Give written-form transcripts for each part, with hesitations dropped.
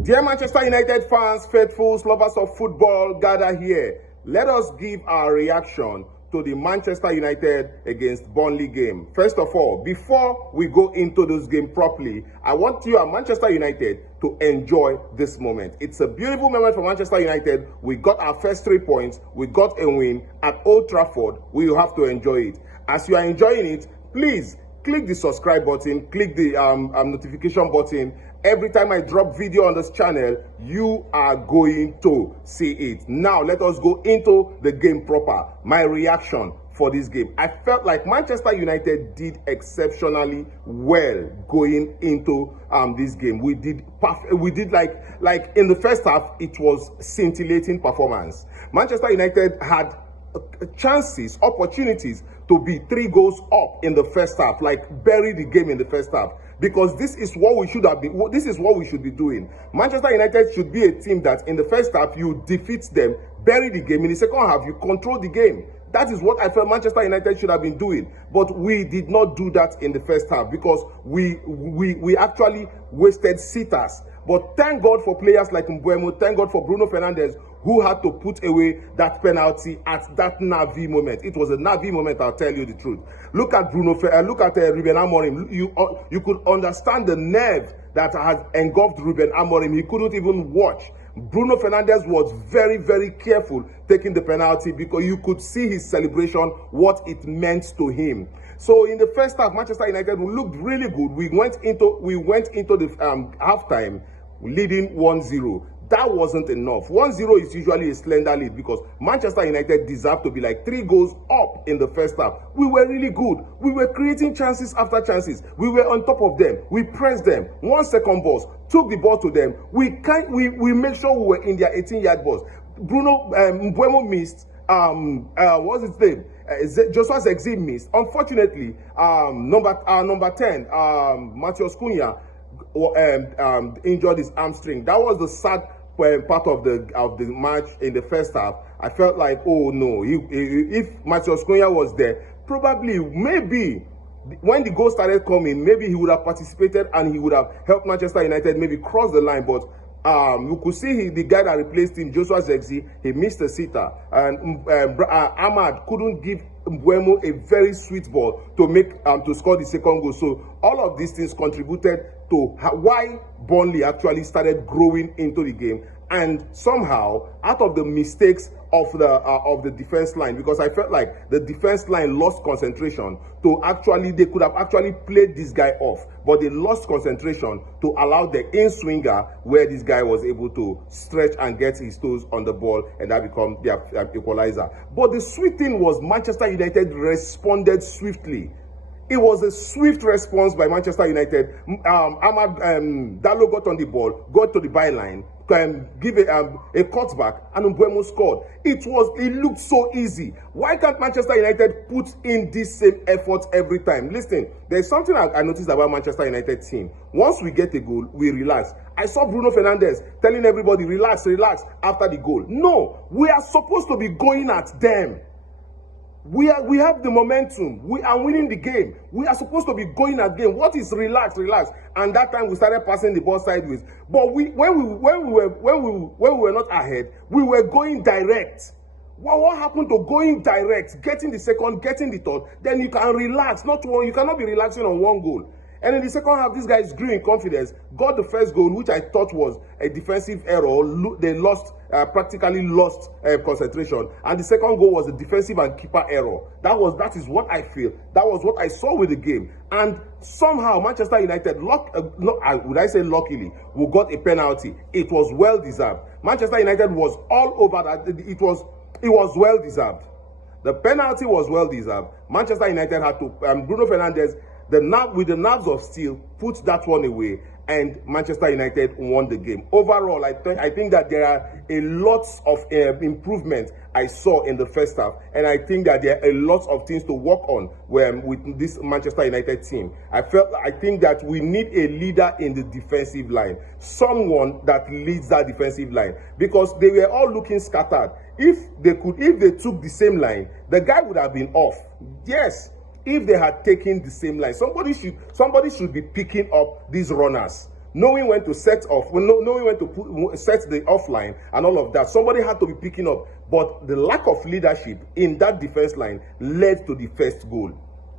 Dear Manchester United fans, faithfuls, lovers of football, gather here. Let us give our reaction to the Manchester United against Burnley game. First of all, before we go into this game properly, I want you at Manchester United to enjoy this moment. It's a beautiful moment for Manchester United. We got our first 3 points. We got a win at Old Trafford. We will have to enjoy it. As you are enjoying it, please click the subscribe button, click the notification button. Every time I drop video on this channel, you are going to see it. Now, let us go into the game proper. My reaction for this game. I felt like Manchester United did exceptionally well going into this game. We did like in the first half, it was scintillating performance. Manchester United had chances, opportunities to be 3 goals up in the first half, like bury the game in the first half, because this is what we should have been. This is what we should be doing. Manchester United should be a team that in the first half you defeat them, bury the game. In the second half you control the game. That is what I felt Manchester United should have been doing, but we did not do that in the first half because we actually wasted sitters. But thank God for players like Mbuemo, thank God for Bruno Fernandes, who had to put away that penalty at that Navi moment. It was a Navi moment, I'll tell you the truth. Look at Bruno, look at Ruben Amorim. You could understand the nerve that has engulfed Ruben Amorim. He couldn't even watch. Bruno Fernandes was very, very careful taking the penalty because you could see his celebration, what it meant to him. So in the first half, Manchester United looked really good. We went into the halftime leading 1-0. That wasn't enough. 1-0 is usually a slender lead because Manchester United deserved to be like 3 goals up in the first half. We were really good. We were creating chances after chances. We were on top of them. We pressed them. 1 second balls, took the ball to them. We made sure we were in their 18-yard box. Bruno Mbuemo missed. What's his name? Joshua Zexi missed. Unfortunately, number 10, Matheus Cunha, injured his hamstring. That was the sad part of the match in the first half. I felt like, oh no, if Matheus Cunha was there, probably, maybe when the goal started coming, maybe he would have participated and he would have helped Manchester United maybe cross the line. But you could see the guy that replaced him, Joshua Zexi, he missed a sitter, and Ahmad couldn't give Mbuemo a very sweet ball to make to score the second goal. So all of these things contributed to why Burnley actually started growing into the game, and somehow out of the mistakes of the defense line, because I felt like the defense line lost concentration to they could have actually played this guy off, but they lost concentration to allow the in-swinger where this guy was able to stretch and get his toes on the ball, and that became their equalizer. But the sweet thing was Manchester United responded swiftly. It was a swift response by Manchester United. Ahmad Dallo got on the ball, got to the byline, give a cutback, and Mbuemo scored. It looked so easy. Why can't Manchester United put in this same effort every time? Listen, there's something I noticed about Manchester United team. Once we get a goal, we relax. I saw Bruno Fernandes telling everybody, relax, relax after the goal. No, we are supposed to be going at them. We have the momentum. We are winning the game. We are supposed to be going at game. What is relax, relax? And that time we started passing the ball sideways. But when we were not ahead, we were going direct. What happened to going direct, getting the second, getting the third? Then you can relax. You cannot be relaxing on 1 goal. And in the second half, these guys grew in confidence, got the first goal, which I thought was a defensive error. They practically lost concentration. And the second goal was a defensive and keeper error. That is what I feel. That was what I saw with the game. And somehow, Manchester United, would I say luckily, we got a penalty. It was well deserved. Manchester United was all over that. It was well deserved. The penalty was well deserved. Manchester United had to, Bruno Fernandes, with the nerves of steel, put that one away, and Manchester United won the game. Overall, I think that there are a lot of improvement I saw in the first half, and I think that there are a lot of things to work on with this Manchester United team. I think that we need a leader in the defensive line, someone that leads that defensive line, because they were all looking scattered. If they took the same line, the guy would have been off. Yes. If they had taken the same line, somebody should be picking up these runners. knowing when to set off, knowing when to set the offline and all of that. Somebody had to be picking up. But the lack of leadership in that defense line led to the first goal.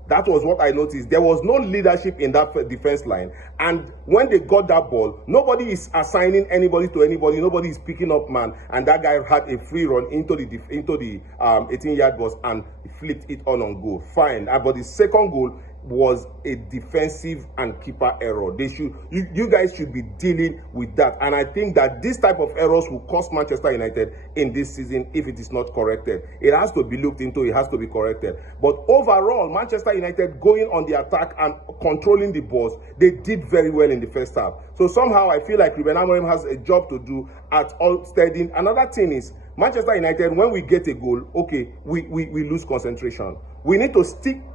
That was what I noticed. There was no leadership in that defense line. And when they got that ball, nobody is assigning anybody to anybody. Nobody is picking up man. And that guy had a free run into the 18-yard box and flipped it on goal. Fine. But the second goal was a defensive and keeper error. You guys should be dealing with that. And I think that this type of errors will cost Manchester United in this season if it is not corrected. It has to be looked into, it has to be corrected. But overall, Manchester United going on the attack and controlling the balls, they did very well in the first half. So somehow I feel like Mbuemo has a job to do at all steadying. Another thing is, Manchester United, when we get a goal, okay, we lose concentration. We need to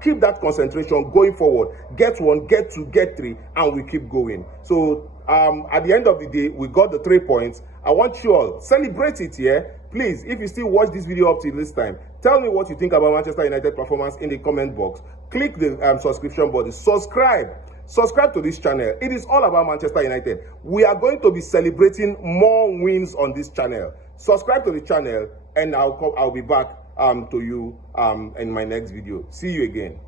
keep that concentration going forward. Get one, get two, get three, and we keep going. So at the end of the day, we got the 3 points. I want you all, celebrate it here. Please, if you still watch this video up till this time, tell me what you think about Manchester United performance in the comment box. Click the subscription button. Subscribe to this channel. It is all about Manchester United. We are going to be celebrating more wins on this channel. Subscribe to the channel, and I'll be back to you in my next video. See you again.